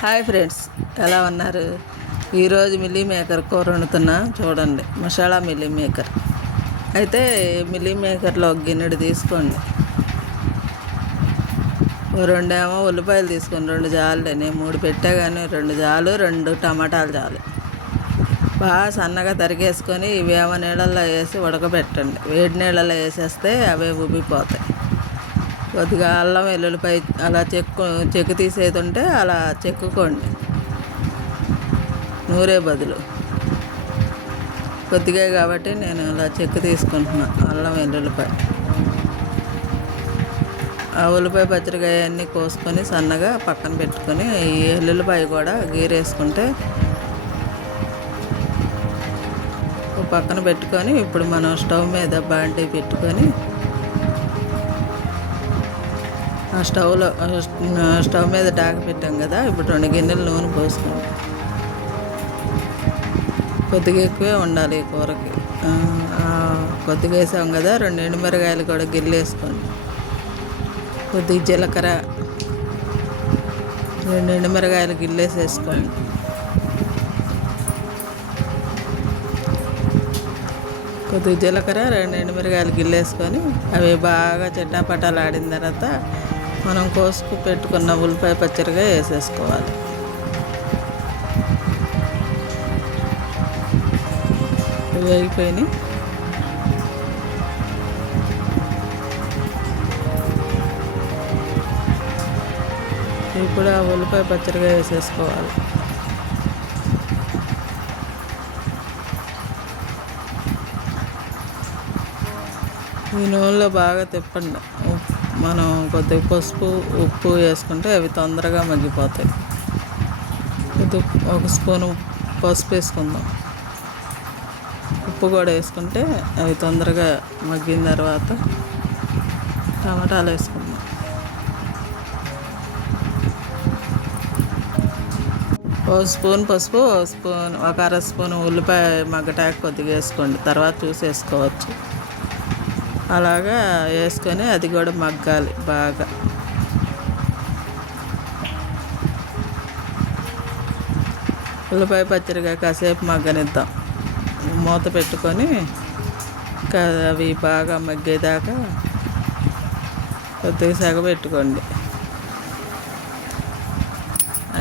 Hi friends ఎలా ఉన్నారు? ఈరోజు మిల్లీ మేకర్ కూర వండుతున్నా. చూడండి మసాలా మిల్లీ మేకర్. అయితే మిల్లీ మేకర్లో ఒక గిన్నెడు తీసుకోండి. రెండేమో ఉల్లిపాయలు తీసుకోండి రెండు జాలు నేను మూడు పెట్టా కానీ రెండు జాలు రెండు టమాటాలు జాలు. బాగా సన్నగా తరిగేసుకొని ఇవేమో నీళ్ళల్లో వేసి ఉడకబెట్టండి. వేడి నీళ్ళల్లో వేసేస్తే అవే ఉబ్బిపోతాయి కొద్దిగా అల్లం వెల్లుల్లిపై అలా చెక్కు చెక్కు తీసేది ఉంటే అలా చెక్కుకోండి. నూరే బదులు. కొద్దిగా కాబట్టి నేను ఇలా చెక్కు తీసుకుంటున్నాను అల్లం వెల్లుల్లిపాయ. ఆ ఉల్లిపాయ పచ్చడికాయ అన్నీ కోసుకొని సన్నగా పక్కన పెట్టుకొని ఈ ఎల్లుల్లిపాయ కూడా గీరేసుకుంటే పక్కన పెట్టుకొని ఇప్పుడు మనం స్టవ్ మీద బాండీ పెట్టుకొని స్టవ్లో స్టవ్ మీద టాక పెట్టాం కదా ఇప్పుడు రెండు గిన్నెలు నూనె పోసుకోండి కొద్దిగా ఎక్కువే ఉండాలి కూరకి. కొద్దిగా వేసాం కదా రెండు ఎండుమిరగాయలు కూడా గిల్లేసుకోండి కొద్దిగా జీలకర్ర రెండు ఎండుమిరగాయలు గిల్లేసేసుకోండి కొద్దిగా జీలకర్ర రెండు ఎండుమిరగాయలు గిల్లేసుకొని అవి బాగా చెట్టాపట్టాలు ఆడిన తర్వాత మనం కోసుకు పెట్టుకున్న ఉల్లిపాయ పచ్చడిగా వేసేసుకోవాలి. ఇవి అయిపోయినాయి. ఇప్పుడు ఆ ఉల్లిపాయ పచ్చడిగా వేసేసుకోవాలి. ఈ నూనెలో బాగా తిప్పండి. మనం కొద్దిగా పసుపు ఉప్పు వేసుకుంటే అవి తొందరగా మగ్గిపోతాయి. కొద్ది ఒక స్పూను పసుపు వేసుకుందాం. ఉప్పు కూడా వేసుకుంటే అవి తొందరగా మగ్గిన తర్వాత టమాటాలు వేసుకుందాం. ఓ స్పూన్ పసుపు స్పూన్ ఒక అర స్పూన్ ఉల్లిపాయ మగ్గటాకు కొద్దిగా వేసుకోండి. తర్వాత చూసి వేసుకోవచ్చు అలాగా వేసుకొని అది కూడా మగ్గాలి బాగా. ఉల్లిపాయ పచ్చడిగా కాసేపు మగ్గనిద్దాం. మూత పెట్టుకొని అవి బాగా మగ్గేదాకా కొద్దిగా సగ పెట్టుకోండి.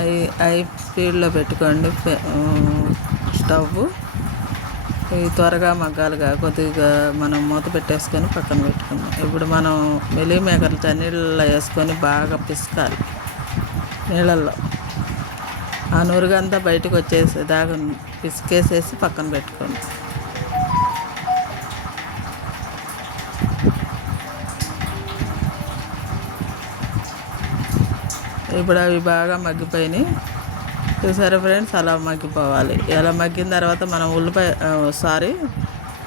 ఐ ఐ స్పీడ్లో పెట్టుకోండి. స్టవ్ ఇవి త్వరగా మగ్గాలిగా కొద్దిగా మనం మూత పెట్టేసుకొని పక్కన పెట్టుకుందాం. ఇప్పుడు మనం మెలి మేకలు చన్నీళ్ళలో వేసుకొని బాగా పిసకాలి నీళ్ళల్లో. ఆ నురుగంతా బయటకు వచ్చేసి దాకా పిసికేసేసి పక్కన పెట్టుకోండి. ఇప్పుడు అవి బాగా మగ్గిపోయినాయి. చూసారా ఫ్రెండ్స్ అలా మగ్గిపోవాలి. ఇలా మగ్గిన తర్వాత మనం ఉల్లిపాయ సారీ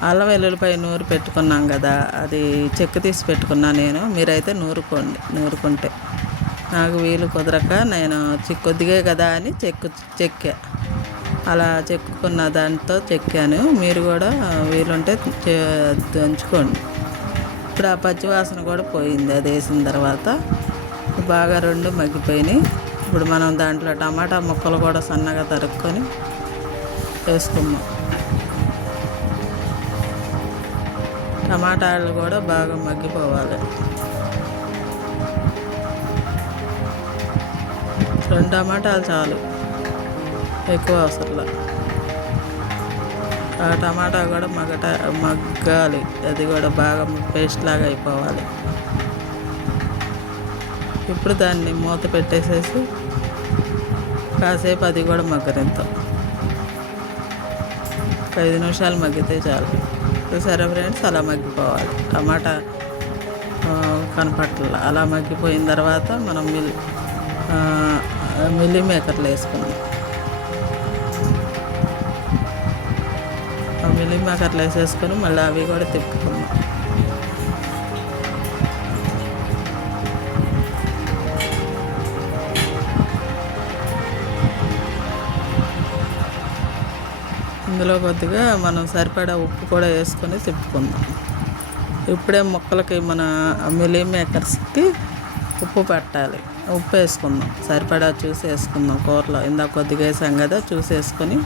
అల్లం వెల్లుల్లిపాయ నూరు పెట్టుకున్నాం కదా అది చెక్కు తీసి పెట్టుకున్నా నేను. మీరైతే నూరుకోండి నూరుకుంటే. నాకు వీలు కుదరక నేను చి- కొద్దిగే కదా అని చెక్కు చెక్కా. అలా చెక్కుకున్న దాంతో చెక్కాను. మీరు కూడా వీలుంటే చే- దంచుకోండి. ఇప్పుడు ఆ పచ్చివాసన కూడా పోయింది అది వేసిన తర్వాత. బాగా రెండు మగ్గిపోయినాయి. ఇప్పుడు మనం దాంట్లో టమాటా ముక్కలు కూడా సన్నగా తరుక్కొని వేసుకుందాం. టమాటాలు కూడా బాగా మగ్గిపోవాలి. రెండు టమాటాలు చాలు. ఎక్కువ అవసరంలా. ఆ టమాటా కూడా మగట మగ్గాలి. అది కూడా బాగా పేస్ట్ లాగా అయిపోవాలి. ఇప్పుడు దాన్ని మూత పెట్టేసేసి కాసేపు అది కూడా మగ్గరింత ఒక ఐదు నిమిషాలు మగ్గితే చాలు. సరే ఫ్రెండ్స్? అలా మగ్గిపోవాలి. టమాటా కనపట్ల. అలా మగ్గిపోయిన తర్వాత మనం మిల్ ఆ, మిల్లీ మేకర్లు వేసుకున్నాం ఆ మిల్లీ మేకర్లు వేసేసుకొని మళ్ళీ అవి కూడా తిప్పుకున్నాం ఇందులో కొద్దిగా మనం సరిపడా ఉప్పు కూడా వేసుకొని తిప్పుకుందాం. ఇప్పుడే ముక్కలకి మన మిలీ మేకర్స్కి ఉప్పు పెట్టాలి. ఉప్పు వేసుకుందాం. సరిపడా చూసి వేసుకుందాం కూరలో. ఇందాక కొద్దిగా వేసాం కదా చూసి వేసుకొని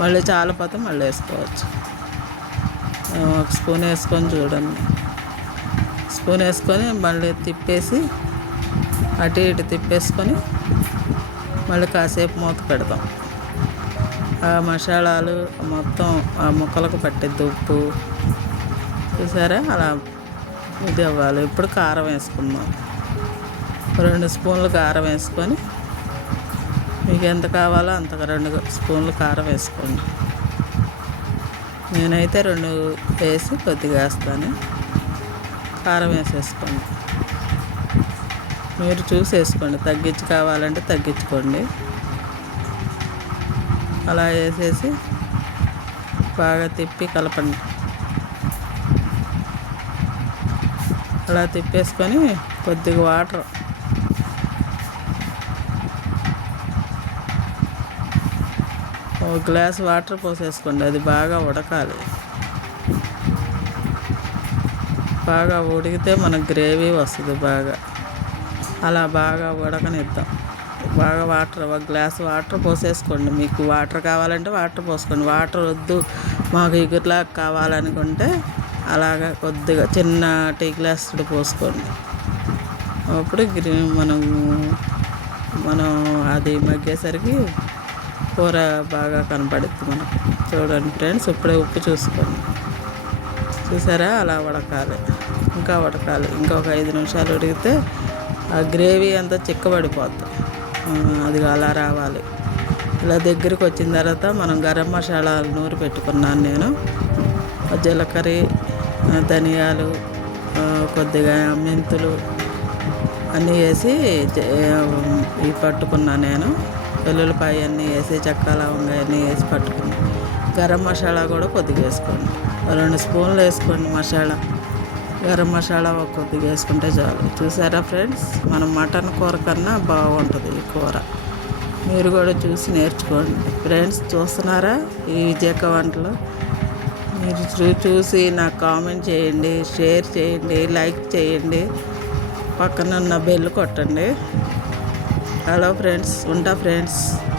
మళ్ళీ చాలపోతే మళ్ళీ వేసుకోవచ్చు. ఒక స్పూన్ వేసుకొని చూడండి. స్పూన్ వేసుకొని మళ్ళీ తిప్పేసి అటు ఇటు తిప్పేసుకొని మళ్ళీ కాసేపు మూత పెడదాం. మసాలాలు మొత్తం ఆ ముక్కలకు పట్టిద్ది ఉప్పు. చూసారా? అలా ఇది అవ్వాలి. ఇప్పుడు కారం వేసుకుందాం. రెండు స్పూన్లు కారం వేసుకొని మీకు ఎంత కావాలో అంత రెండు స్పూన్లు కారం వేసుకోండి. నేనైతే రెండు వేసి కొద్దిగా వేస్తాను. కారం వేసేసుకోండి. మీరు చూసి వేసుకోండి తగ్గించి కావాలంటే తగ్గించుకోండి. అలా వేసేసి బాగా తిప్పి కలపండి. అలా తిప్పేసుకొని కొద్దిగా వాటర్. ఒక గ్లాస్ వాటర్ పోసేసుకోండి అది బాగా ఉడకాలి. బాగా ఉడికితే మనకు గ్రేవీ వస్తుంది బాగా. అలా బాగా ఉడకనిద్దాం. బాగా వాటర్ ఒక గ్లాస్ వాటర్ పోసేసుకోండి. మీకు వాటర్ కావాలంటే వాటర్ పోసుకోండి. వాటర్ వద్దు. మాకు ఇగురులా కావాలనుకుంటే అలాగా కొద్దిగా చిన్న టీ గ్లాస్ పోసుకోండి. అప్పుడు గ్రీ మనం మనం అది మగ్గేసరికి కూర బాగా కనపడుద్ది మనకు. చూడండి ఫ్రెండ్స్ ఇప్పుడే ఉప్పు చూసుకోండి. చూసారా? అలా ఉడకాలి ఇంకా ఉడకాలి ఇంకొక ఐదు నిమిషాలు ఉడికితే ఆ గ్రేవీ అంతా చిక్కబడిపోద్ది. అది అలా రావాలి. ఇలా దగ్గరికి వచ్చిన తర్వాత మనం గరం మసాలాలు నూరి పెట్టుకున్నాను నేను. జీలకర్ర ధనియాలు కొద్దిగా మెంతులు అన్నీ వేసి ఇవి పట్టుకున్నాను నేను. వెల్లుల్లిపాయ అన్నీ వేసి చెక్క లవంగా అన్నీ వేసి పట్టుకున్నాను గరం మసాలా కూడా కొద్దిగా వేసుకోండి. రెండు స్పూన్లు వేసుకోండి మసాలా. గరం మసాలా ఒక కొద్దిగా వేసుకుంటే చాలు. చూసారా ఫ్రెండ్స్? మనం మటన్ కూర కన్నా బాగుంటుంది ఈ కూర. మీరు కూడా చూసి నేర్చుకోండి. ఫ్రెండ్స్ చూస్తున్నారా ఈ విజయక వంటలు? మీరు చూ- చూసి నాకు కామెంట్ చేయండి షేర్ చేయండి లైక్ చేయండి. పక్కన ఉన్న బెల్ కొట్టండి. హలో ఫ్రెండ్స్ ఉంటా ఫ్రెండ్స్.